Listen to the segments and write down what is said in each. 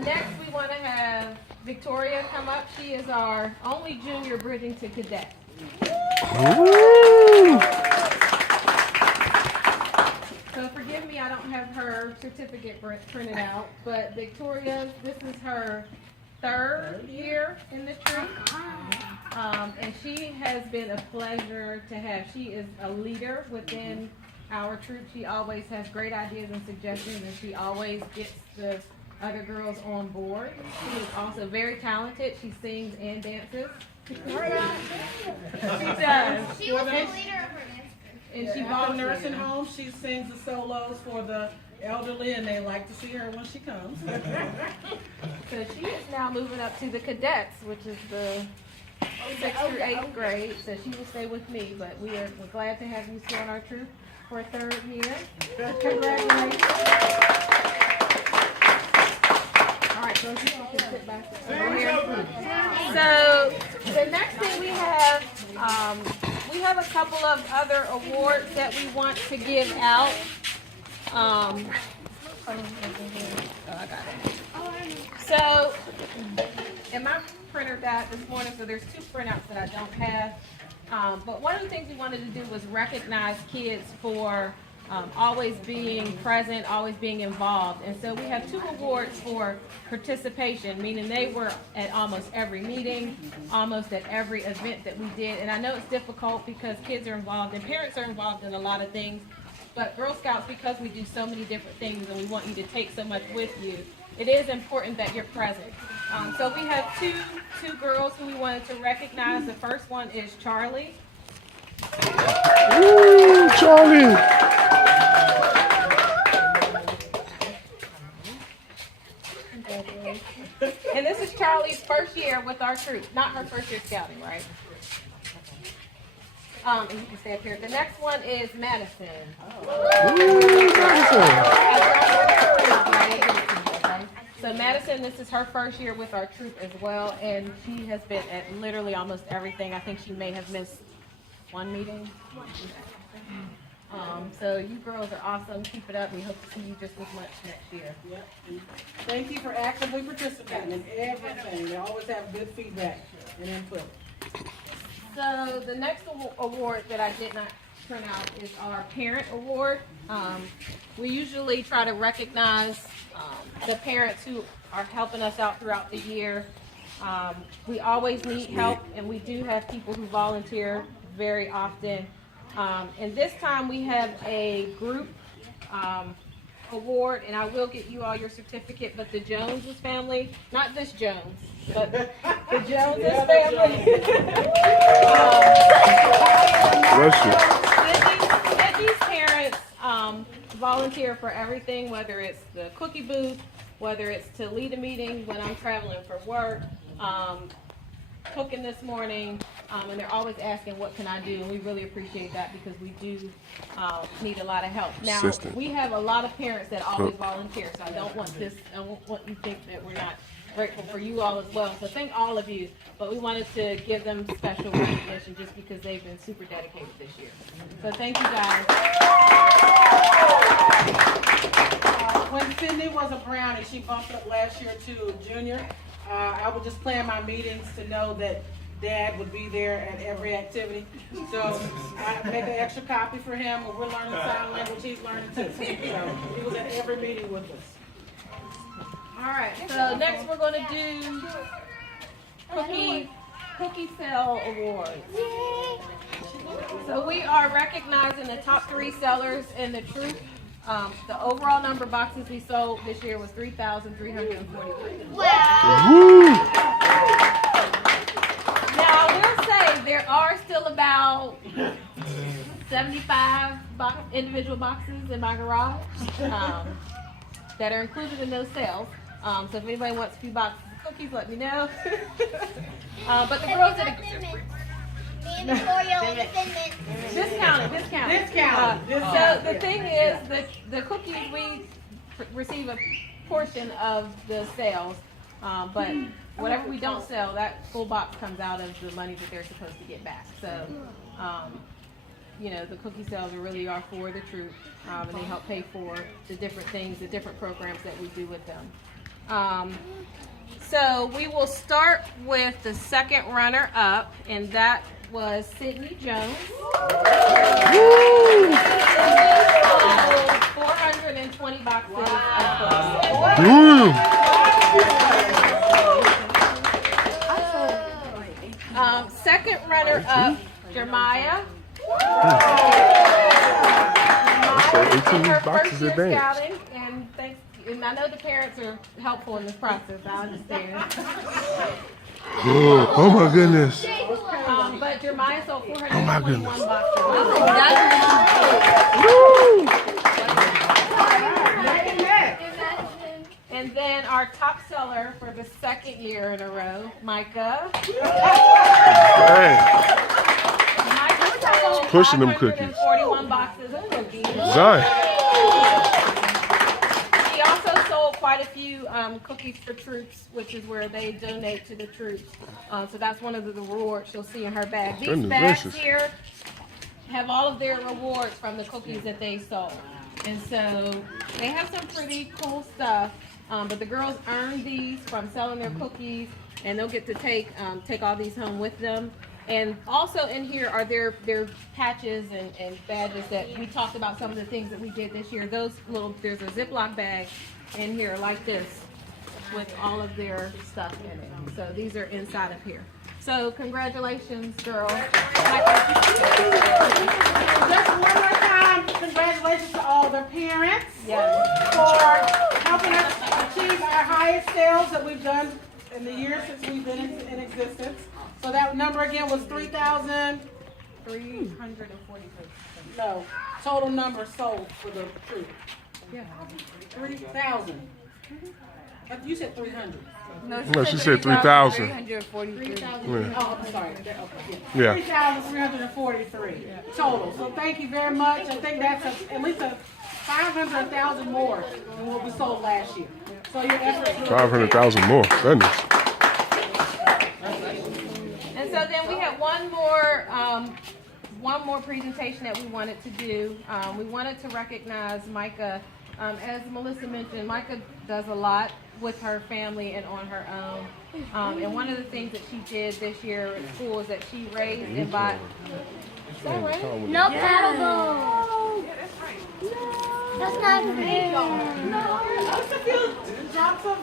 next we want to have Victoria come up. She is our only junior bridging to cadet. Ooh. So forgive me, I don't have her certificate printed out, but Victoria, this is her third year in the troop. And she has been a pleasure to have. She is a leader within our troop. She always has great ideas and suggestions, and she always gets the other girls on board. She is also very talented. She sings and dances. She does. She was the leader of her dance group. And she At the nursing home, she sings the solos for the elderly, and they like to see her when she comes. So she is now moving up to the cadets, which is the 6th through 8th grade. So she will stay with me, but we're glad to have you still in our troop for a third year. Congratulations. All right, so you can sit back here. So the next thing we have a couple of other awards that we want to give out. Oh, I got it. So, and my printer died this morning, so there's 2 printouts that I don't have. But one of the things we wanted to do was recognize kids for always being present, always being involved. And so we have 2 awards for participation, meaning they were at almost every meeting, almost at every event that we did. And I know it's difficult because kids are involved and parents are involved in a lot of things. But Girl Scouts, because we do so many different things and we want you to take so much with you, it is important that you're present. So we have two girls who we wanted to recognize. The first one is Charlie. Ooh, Charlie. And this is Charlie's first year with our troop. Not her first year scouting, right? And you can stay up here. The next one is Madison. Ooh, Madison. So Madison, this is her first year with our troop as well, and she has been at literally almost everything. I think she may have missed 1 meeting. So you girls are awesome. Keep it up. We hope to see you just as much next year. Yep. And thank you for actively participating in everything. They always have good feedback and input. So the next award that I did not print out is our parent award. We usually try to recognize the parents who are helping us out throughout the year. We always need help, and we do have people who volunteer very often. And this time we have a group award, and I will get you all your certificate, but the Joneses family, not this Jones, but the Joneses family. Bless you. These parents volunteer for everything, whether it's the cookie booth, whether it's to lead a meeting when I'm traveling for work, cooking this morning, and they're always asking what can I do, and we really appreciate that because we do need a lot of help. Now, Assistant. we have a lot of parents that always volunteer, so I don't want you to think that we're not grateful for you all as well. So thank all of you, but we wanted to give them special recognition just because they've been super dedicated this year. So thank you guys. When Sydney was a Brown and she bumped up last year to junior, I would just plan my meetings to know that Dad would be there at every activity. So I make an extra copy for him. When we're learning sign language, he's learning too. So he was at every meeting with us. All right, so next we're going to do Cookie Sell Awards. So we are recognizing the top 3 sellers in the troop. The overall number of boxes we sold this year was 3,343. Wow. Woo. Now, I will say there are still about 75 individual boxes in my garage that are included in those sales. So if anybody wants a few boxes of cookies, let me know. But the girls did a discounted. So the thing is, the cookies, we receive a portion of the sales, but whatever we don't sell, that full box comes out of the money that they're supposed to get back. So, you know, the cookie sales really are for the troop, and they help pay for the different things, the different programs that we do with them. So we will start with the second runner up, and that was Sydney Jones. Woo! 420 boxes of books. Woo! Second runner up, Jeremiah. said 18 Her boxes first year advanced. scouting, and I know the parents are helpful in this process. I understand. Oh my goodness. But Jeremiah sold my 421 goodness. boxes. And then our top seller for the second year in a row, Micah. Hey, Micah sold Pushing them cookies. 541 boxes of cookies. Zion. She also sold quite a few cookies for troops, which is where they donate to the troops. So that's one of the rewards you'll see in her bag. These Goodness bags gracious. here have all of their rewards from the cookies that they sold. And so they have some pretty cool stuff. But the girls earn these from selling their cookies, and they'll get to take all these home with them. And also in here are their patches and badges that we talked about, some of the things that we did this year. There's a Ziploc bag in here like this with all of their stuff in it. So these are inside of here. So congratulations, girls. Just one more time, congratulations to all the parents for helping us achieve our highest sales that we've done in the years since we've been in existence. So that number again was 3,343. No, total number sold for the troop. Yeah. 3,000. You said 300. No, she said 3,000. 3,000. Oh, I'm sorry. Okay, Yeah. 3,343 total. So thank you very much. I think that's at least 500,000 more than what we sold last year. So your efforts really 500,000 more. Goodness. And so then we have one more presentation that we wanted to do. We wanted to recognize Micah. As Melissa mentioned, Micah does a lot with her family and on her own. And one of the things that she did this year at school is that she raised and bought. Is that right? No paddle boat. That's not fair. Just a few drops of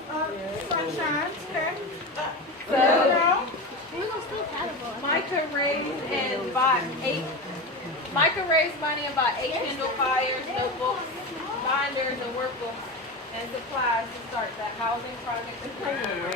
sunshine. Okay. So We're gonna still paddle boat. Micah raised money and bought 8 Kindle Fires, notebooks, binders, and workbooks, and supplies to start that housing project in Cleveland.